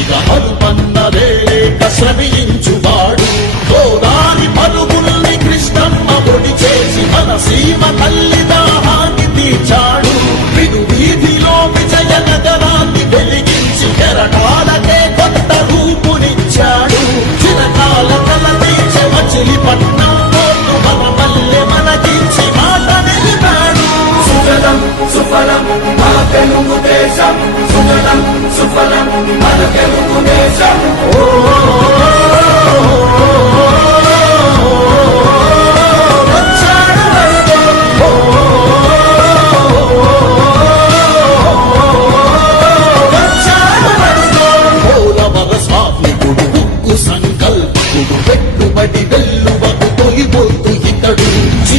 ఇక హరుపన్న వేలేక శ్రమించువాడు గోదాని పరుగుల్ని కృష్ణమ్మ పొడి చేసి మన సీమ తల్లి దాహాన్ని తీర్చాడు. విను వీధిలో విజయ నగరాన్ని వెలిగించి కెరటాలకే కొత్త రూపునిచ్చాడు. చిరకాల కల తీర్చి మచిలీపట్నం పోర్టు మన పల్లె మనకించి మాట నిలిపాడు. సుఫలం సుఫలం మా తెలుగు దేశం సుజనం సుఫలం మన తెలుగు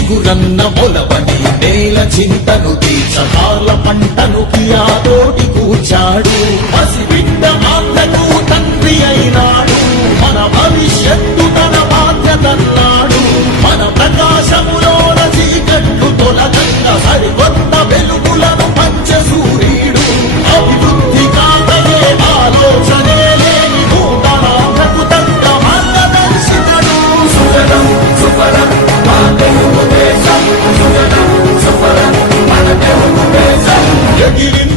చిగురన్న మొలవని నేల చింతను తీర్చ పంటను కియాదోటి కూర్చాడు. sevgilim